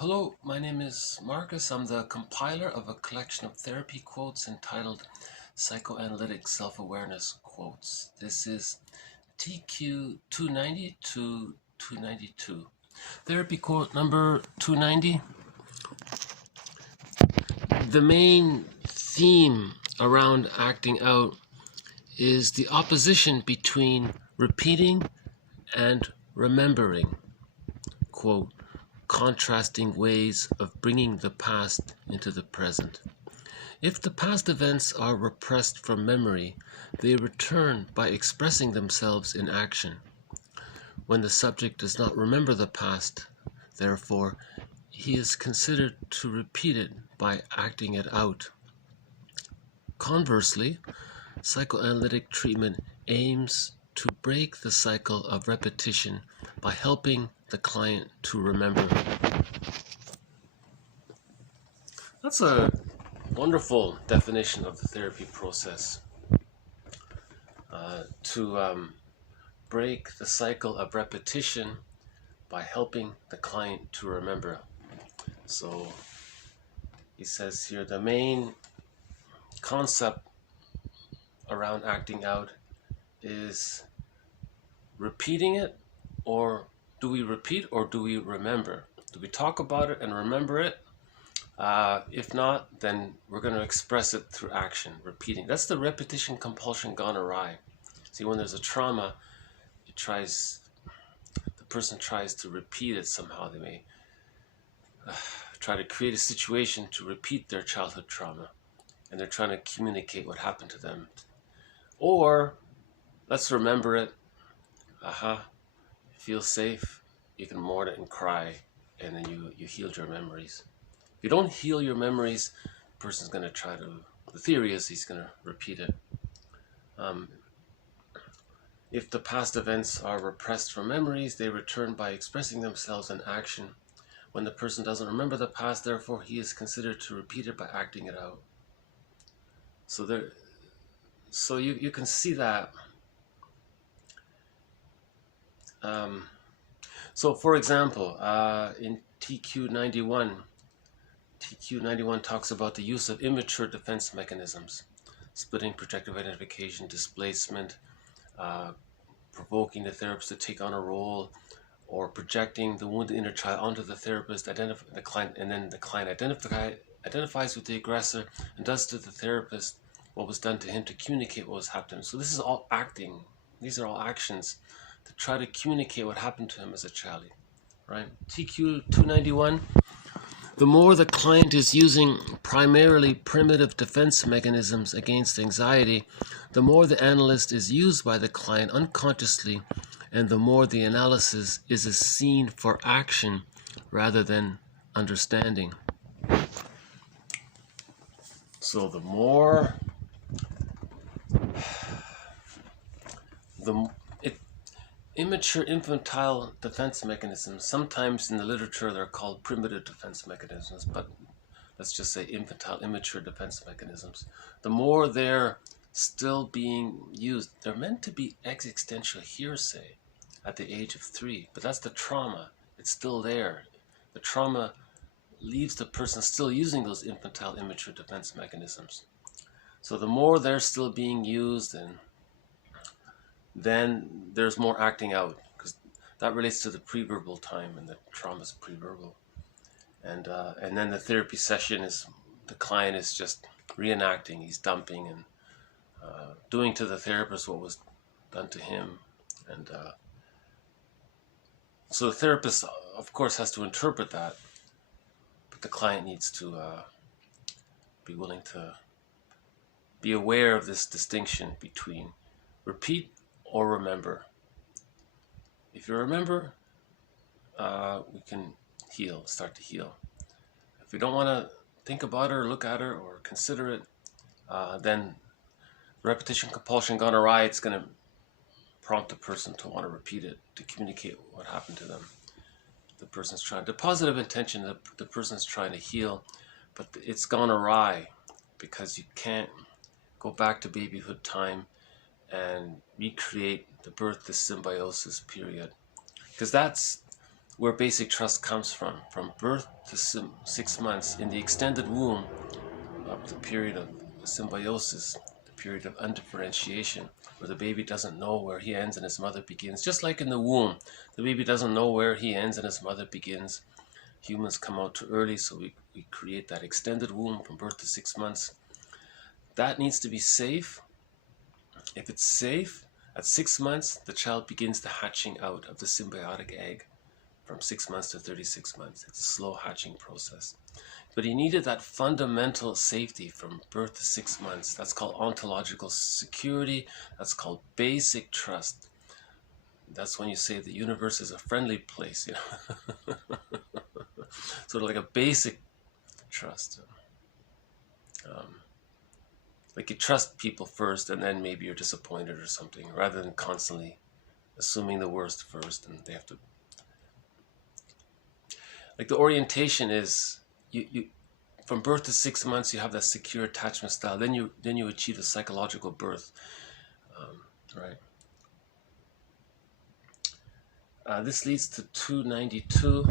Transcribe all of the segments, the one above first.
Hello, my name is Marcus. I'm the compiler of a collection of therapy quotes entitled Psychoanalytic Self-Awareness Quotes. This is TQ 290 to 292. Therapy quote number 290. The main theme around acting out is the opposition between repeating and remembering. Quote, contrasting ways of bringing the past into the present. If the past events are repressed from memory, they return by expressing themselves in action. When the subject does not remember the past, therefore, he is considered to repeat it by acting it out. Conversely, psychoanalytic treatment aims to break the cycle of repetition by helping the client to remember. That's a wonderful definition of the therapy process. To break the cycle of repetition by helping the client to remember. So he says here the main concept around acting out is repeating it, or do we repeat or do we remember? Do we talk about it and remember it? If not, then we're going to express it through action, repeating. That's the repetition compulsion gone awry. See, when there's a trauma, the person tries to repeat it somehow. They may try to create a situation to repeat their childhood trauma, and they're trying to communicate what happened to them. Or, let's remember it. Feel safe, you can mourn it and cry, and then you healed your memories. If you don't heal your memories, the person's going to the theory is he's going to repeat it. If the past events are repressed from memories, they return by expressing themselves in action. When the person doesn't remember the past, therefore, he is considered to repeat it by acting it out. So you can see that. So for example, in TQ91 talks about the use of immature defense mechanisms, splitting, projective identification, displacement, provoking the therapist to take on a role, or projecting the wounded inner child onto the therapist, the client, and then the client identifies with the aggressor and does to the therapist what was done to him to communicate what was happening. So this is all acting. These are all actions to try to communicate what happened to him as a child, right? TQ 291. The more the client is using primarily primitive defense mechanisms against anxiety, the more the analyst is used by the client unconsciously, and the more the analysis is a scene for action rather than understanding. So the immature infantile defense mechanisms, sometimes in the literature they're called primitive defense mechanisms, but let's just say infantile, immature defense mechanisms. The more they're still being used, they're meant to be existential hearsay at the age of 3, but that's the trauma. It's still there. The trauma leaves the person still using those infantile, immature defense mechanisms. So the more they're still being used, and then there's more acting out, because that relates to the pre-verbal time, and the trauma is pre-verbal. And then the therapy session is the client is just reenacting. He's dumping and doing to the therapist what was done to him. And so the therapist, of course, has to interpret that, but the client needs to be willing to be aware of this distinction between repeat or remember. If you remember, we can start to heal. If we don't want to think about it or look at it or consider it, then repetition compulsion gone awry, it's going to prompt the person to want to repeat it, to communicate what happened to them. The positive intention, the person's trying to heal, but it's gone awry because you can't go back to babyhood time and recreate the birth to symbiosis period. Because that's where basic trust comes from birth to 6 months, in the extended womb of the period of symbiosis, the period of undifferentiation, where the baby doesn't know where he ends and his mother begins. Just like in the womb, the baby doesn't know where he ends and his mother begins. Humans come out too early, so we create that extended womb from birth to 6 months. That needs to be safe. If it's safe, at 6 months, the child begins the hatching out of the symbiotic egg. From 6 months to 36 months. It's a slow hatching process. But he needed that fundamental safety from birth to 6 months. That's called ontological security. That's called basic trust. That's when you say the universe is a friendly place, you know. Sort of like a basic trust. Like you trust people first and then maybe you're disappointed or something, rather than constantly assuming the worst first and they have to. Like the orientation is, you from birth to 6 months you have that secure attachment style. Then you achieve a psychological birth, right? This leads to 292.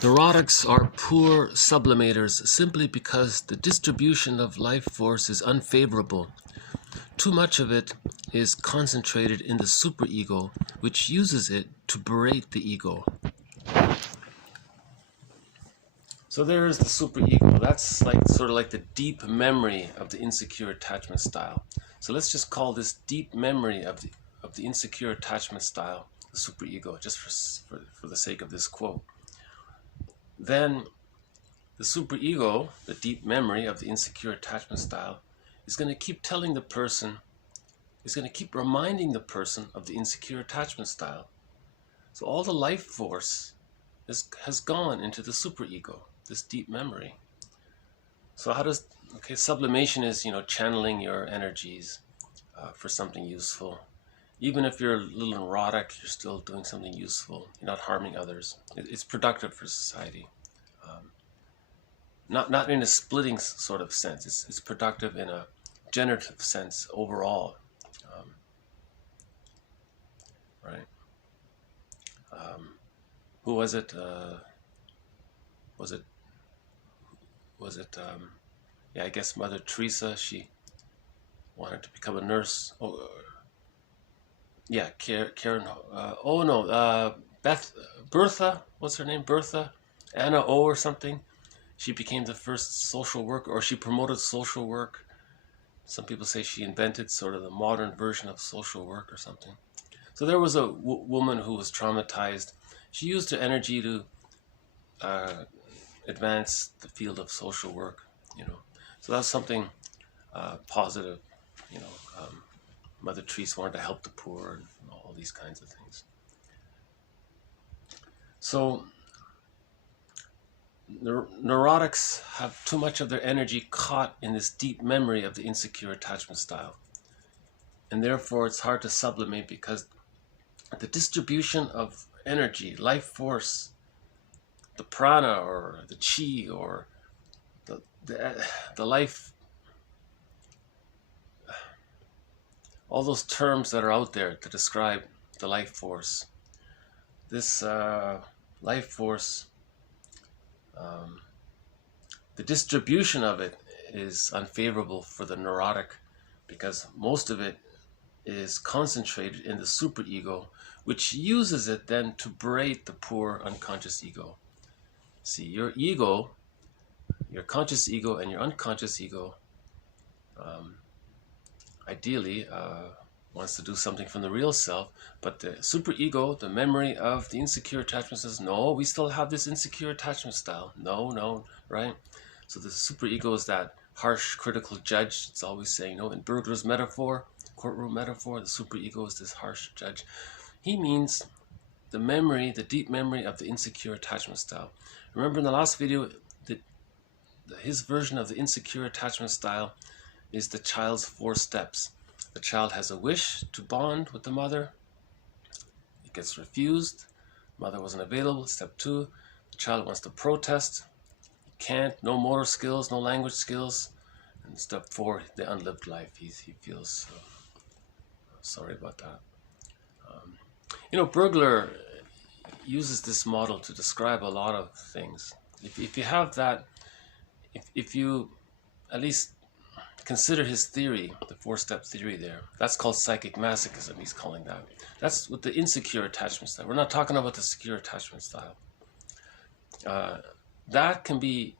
Neurotics are poor sublimators simply because the distribution of life force is unfavorable. Too much of it is concentrated in the superego, which uses it to berate the ego. So there is the superego. That's like sort of like the deep memory of the insecure attachment style. So let's just call this deep memory of the insecure attachment style the superego, just for the sake of this quote. Then the superego, the deep memory of the insecure attachment style, is going to keep telling the person, is going to keep reminding the person of the insecure attachment style. So all the life force has gone into the superego, this deep memory. So how does, sublimation is, channeling your energies for something useful. Even if you're a little neurotic, you're still doing something useful. You're not harming others. It's productive for society. Not in a splitting sort of sense. It's productive in a generative sense overall. Right? Who was it? Yeah, I guess Mother Teresa. She wanted to become a nurse. Yeah, Karen. Bertha. What's her name? Bertha, Anna O or something. She became the first social worker, or she promoted social work. Some people say she invented sort of the modern version of social work or something. So there was a woman who was traumatized. She used her energy to advance the field of social work, So that's something positive, Mother Teresa wanted to help the poor and all these kinds of things. So neurotics have too much of their energy caught in this deep memory of the insecure attachment style. And therefore it's hard to sublimate because the distribution of energy, life force, the prana or the chi or the life, all those terms that are out there to describe the life force. This life force, the distribution of it is unfavorable for the neurotic because most of it is concentrated in the superego, which uses it then to berate the poor unconscious ego. See, your ego, your conscious ego and your unconscious ego, ideally wants to do something from the real self, but the superego, the memory of the insecure attachment, says, no, we still have this insecure attachment style. No, right? So the superego is that harsh, critical judge. It's always saying, in Bergler's metaphor, courtroom metaphor, the superego is this harsh judge. He means the memory, the deep memory of the insecure attachment style. Remember in the last video, his version of the insecure attachment style is the child's 4 steps. The child has a wish to bond with the mother. It gets refused. Mother wasn't available. Step 2, the child wants to protest. He can't. No motor skills, no language skills. And step 4, the unlived life. He feels sorry about that. Bergler, uses this model to describe a lot of things. If you have that, if you at least consider his theory, the 4-step theory there, that's called psychic masochism, he's calling that. That's with the insecure attachment style. We're not talking about the secure attachment style. That can be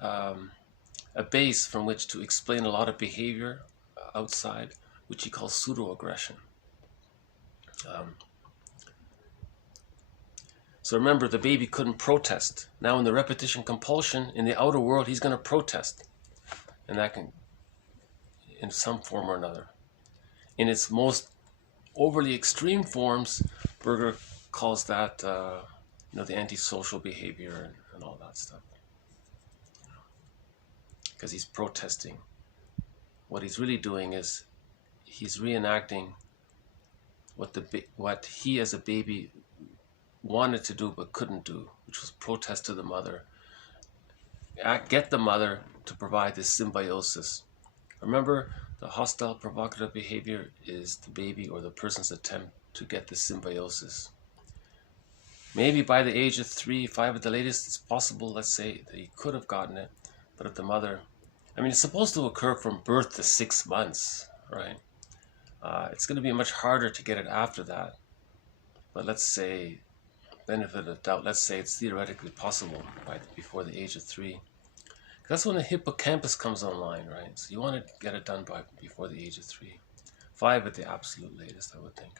a base from which to explain a lot of behavior outside, which he calls pseudo-aggression. So remember, the baby couldn't protest. Now in the repetition compulsion, in the outer world, he's going to protest. And that can, in some form or another. In its most overly extreme forms, Bergler calls that, the antisocial behavior and all that stuff. Because he's protesting. What he's really doing is he's reenacting what he as a baby wanted to do but couldn't do, which was protest to the mother. Get the mother to provide this symbiosis. Remember, the hostile provocative behavior is the baby or the person's attempt to get the symbiosis. Maybe by the age of 3, 5 at the latest, it's possible, let's say, that he could have gotten it, but if the mother, it's supposed to occur from birth to 6 months, right? It's going to be much harder to get it after that. But let's say, benefit of doubt, let's say it's theoretically possible before the age of 3. That's when the hippocampus comes online, right? So you want to get it done before the age of 3. 5 at the absolute latest, I would think.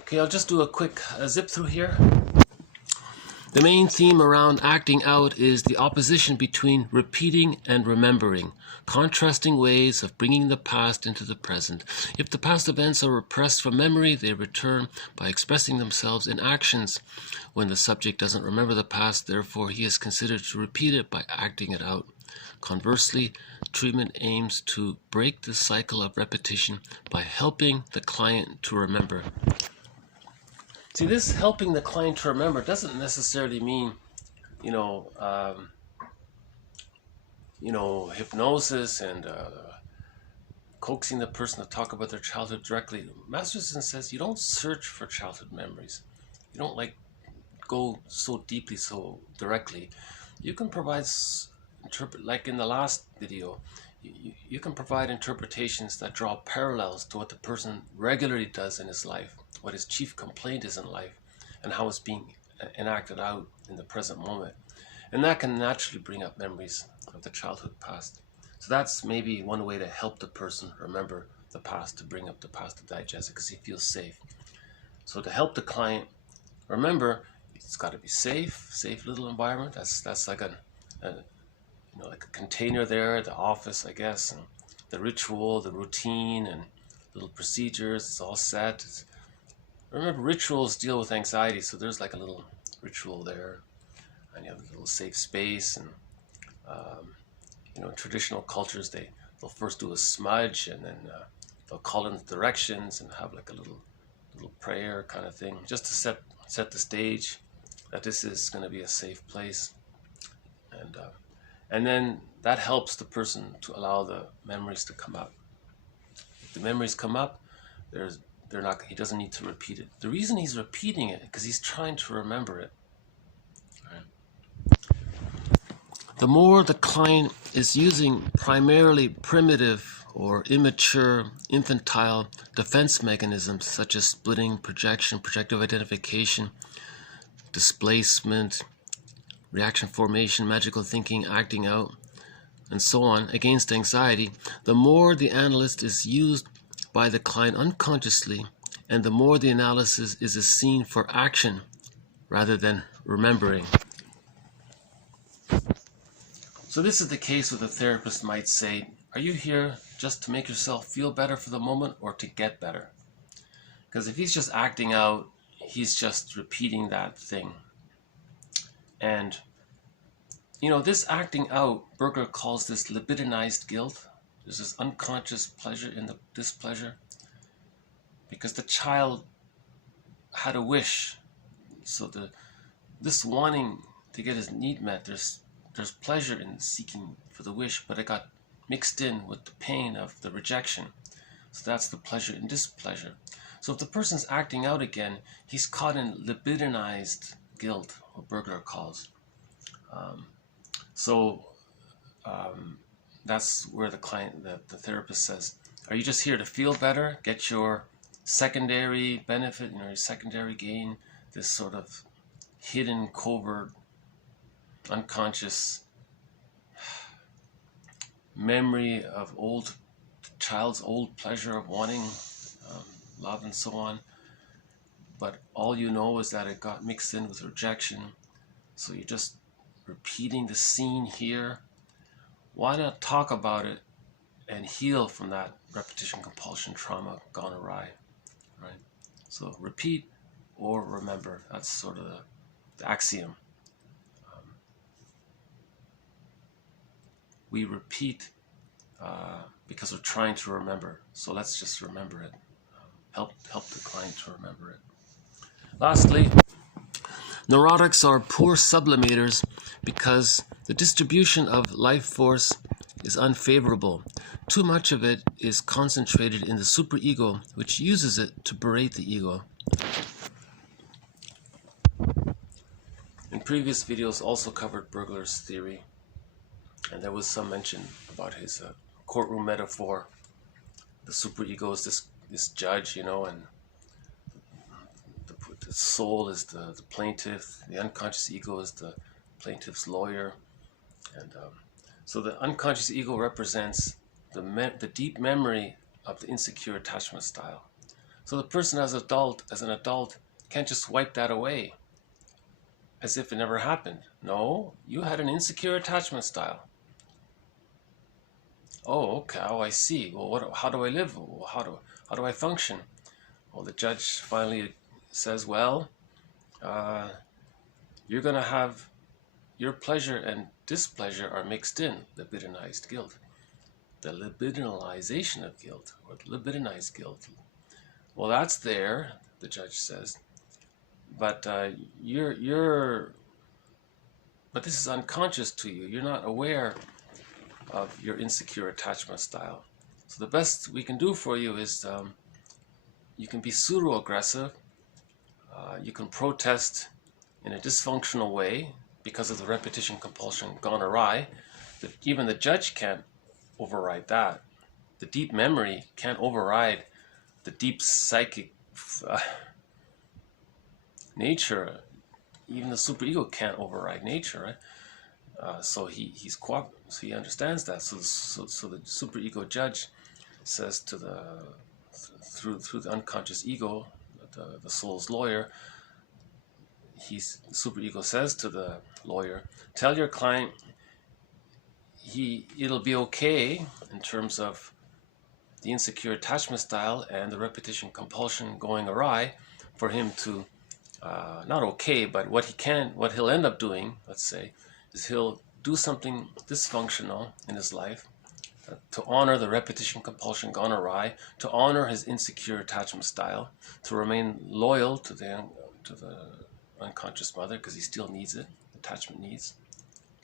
Okay, I'll just do a quick zip through here. The main theme around acting out is the opposition between repeating and remembering, contrasting ways of bringing the past into the present. If the past events are repressed from memory, they return by expressing themselves in actions. When the subject doesn't remember the past, therefore he is considered to repeat it by acting it out. Conversely, treatment aims to break the cycle of repetition by helping the client to remember. See, this helping the client to remember doesn't necessarily mean, hypnosis and coaxing the person to talk about their childhood directly. Masterson says you don't search for childhood memories. You don't go so deeply, so directly. You can provide, like in the last video, you can provide interpretations that draw parallels to what the person regularly does in his life, what his chief complaint is in life, and how it's being enacted out in the present moment. And that can naturally bring up memories of the childhood past. So that's maybe one way to help the person remember the past, to bring up the past, to digest it, because he feels safe. So to help the client remember, it's got to be safe little environment. That's like like a container there, the office, I guess, and the ritual, the routine, and little procedures. It's all set. Remember, rituals deal with anxiety, so there's like a little ritual there, and you have a little safe space. And in traditional cultures, they'll first do a smudge, and then they'll call in the directions and have like a little prayer kind of thing, just to set the stage that this is going to be a safe place. And then that helps the person to allow the memories to come up. If the memories come up, he doesn't need to repeat it. The reason he's repeating it is because he's trying to remember it. Right? The more the client is using primarily primitive or immature, infantile defense mechanisms such as splitting, projection, projective identification, displacement, reaction formation, magical thinking, acting out, and so on against anxiety, the more the analyst is used by the client unconsciously, and the more the analysis is a scene for action rather than remembering. So this is the case where the therapist might say, are you here just to make yourself feel better for the moment or to get better? Because if he's just acting out, he's just repeating that thing. And, this acting out, Bergler calls this libidinized guilt. There's this unconscious pleasure in the displeasure. Because the child had a wish. So this wanting to get his need met, there's pleasure in seeking for the wish, but it got mixed in with the pain of the rejection. So that's the pleasure in displeasure. So if the person's acting out again, he's caught in libidinized guilt, what Bergler calls. So that's where the client, the therapist says, are you just here to feel better, get your secondary benefit, your secondary gain, this sort of hidden, covert, unconscious memory of child's old pleasure of wanting love and so on, but all you know is that it got mixed in with rejection, so you're just repeating the scene here. Why not talk about it and heal from that repetition compulsion trauma gone awry, right? So repeat or remember, that's sort of the axiom. We repeat because we're trying to remember, so let's just remember it. Help the client to remember it. Lastly, neurotics are poor sublimators because the distribution of life force is unfavorable. Too much of it is concentrated in the superego, which uses it to berate the ego. In previous videos also covered Bergler's theory, and there was some mention about his courtroom metaphor. The superego is this judge, and the soul is the plaintiff, the unconscious ego is the plaintiff's lawyer, and so the unconscious ego represents the deep memory of the insecure attachment style. So the person as an adult can't just wipe that away as if it never happened. No, you had an insecure attachment style. Oh, okay. Oh, I see. Well, how do I live? How do I function? Well, the judge finally says, well, you're going to have your pleasure and displeasure are mixed in, libidinized guilt. The libidinalization of guilt, or libidinized guilt. Well, that's there, the judge says, but but this is unconscious to you. You're not aware of your insecure attachment style. So the best we can do for you is you can be pseudo-aggressive, you can protest in a dysfunctional way because of the repetition compulsion gone awry. Even the judge can't override that. The deep memory can't override the deep psychic nature. Even the superego can't override nature, right? So he understands that. So the superego judge says to through the unconscious ego, the soul's lawyer, the superego says to the lawyer, tell your client it'll be okay in terms of the insecure attachment style and the repetition compulsion going awry for him to not okay, but what he'll end up doing, let's say, is he'll do something dysfunctional in his life to honor the repetition compulsion gone awry, to honor his insecure attachment style, to remain loyal to the unconscious mother because he still needs it, attachment needs,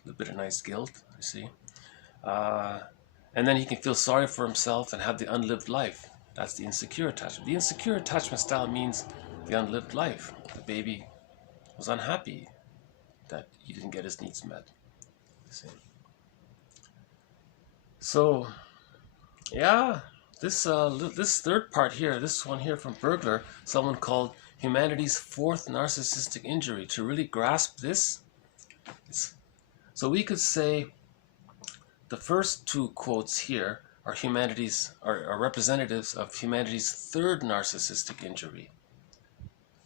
libidinized guilt, you see. And then he can feel sorry for himself and have the unlived life. That's the insecure attachment. The insecure attachment style means the unlived life. The baby was unhappy that he didn't get his needs met. You see. So, yeah, this third part here, this one here from Bergler, someone called humanity's fourth narcissistic injury. To really grasp this, so we could say the first two quotes here are are representatives of humanity's third narcissistic injury.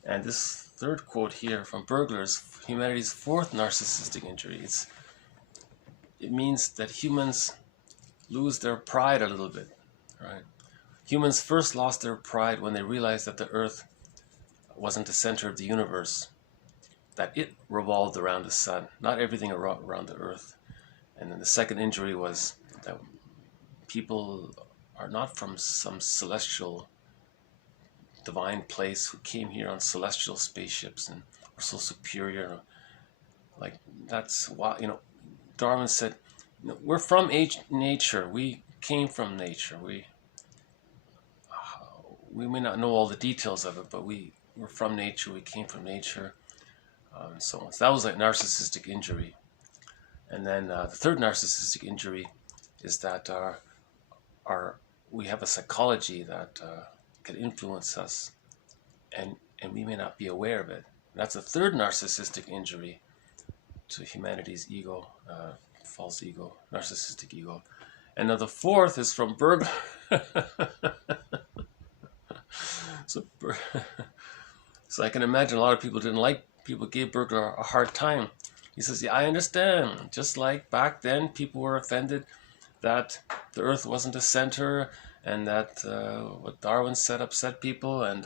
And this third quote here from Bergler's humanity's fourth narcissistic injury. It means that humans lose their pride a little bit, right? Humans first lost their pride when they realized that the earth wasn't the center of the universe, that it revolved around the sun, not everything around the earth. And then the second injury was that people are not from some celestial divine place who came here on celestial spaceships and are so superior. Like, that's why, Darwin said, we're from nature. We came from nature. we may not know all the details of it, but we're from nature, we came from nature, and so on. So that was like narcissistic injury. And then the third narcissistic injury is that we have a psychology that can influence us, and we may not be aware of it. That's a third narcissistic injury to humanity's ego, false ego, narcissistic ego. And now the fourth is from Bergler. So I can imagine a lot of people people gave Bergler a hard time. He says, yeah, I understand. Just like back then, people were offended that the earth wasn't a center, and that what Darwin said upset people, and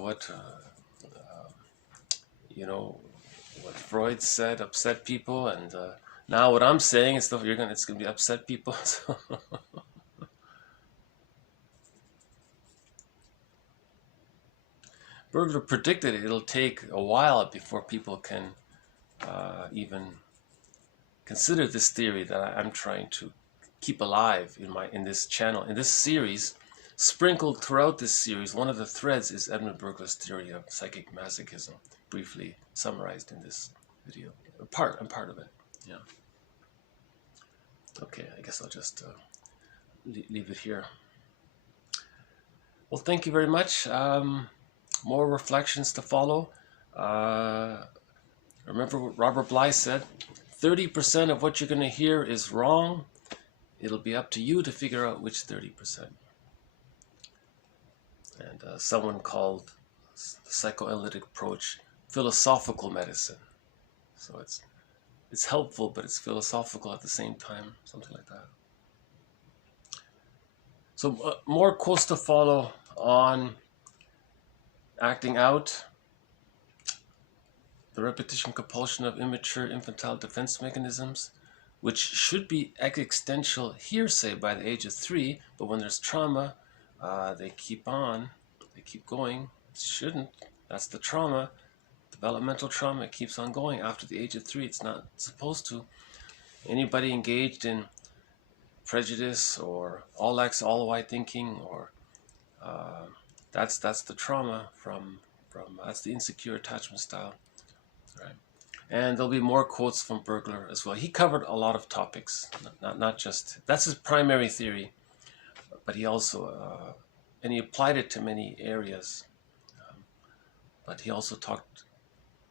what what Freud said upset people, and now what I'm saying is stuff it's gonna be upset people. So Bergler predicted it'll take a while before people can even consider this theory that I'm trying to keep alive in this channel, in this series. Sprinkled throughout this series, one of the threads is Edmund Bergler's theory of psychic masochism, briefly summarized in this video. I'm part of it. Yeah. Okay, I guess I'll just leave it here. Well, thank you very much. More reflections to follow. Remember what Robert Bly said, 30% of what you're going to hear is wrong. It'll be up to you to figure out which 30%. And someone called the psychoanalytic approach philosophical medicine. So it's helpful, but it's philosophical at the same time, something like that. So more quotes to follow on acting out, the repetition compulsion of immature infantile defense mechanisms, which should be existential hearsay by the age of 3, but when there's trauma, they keep going. Shouldn't. That's the trauma, developmental trauma. It keeps on going after the age of 3. It's not supposed to. Anybody engaged in prejudice or all X, all Y thinking, or that's the trauma from that's the insecure attachment style, right? And there'll be more quotes from Bergler as well. He covered a lot of topics, not just, that's his primary theory, but he also and he applied it to many areas, but he also talked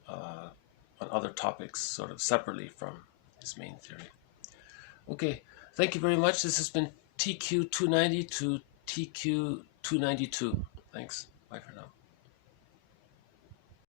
on other topics sort of separately from his main theory. Okay, thank you very much. This has been TQ 290 to TQ 292. Thanks. Bye for now.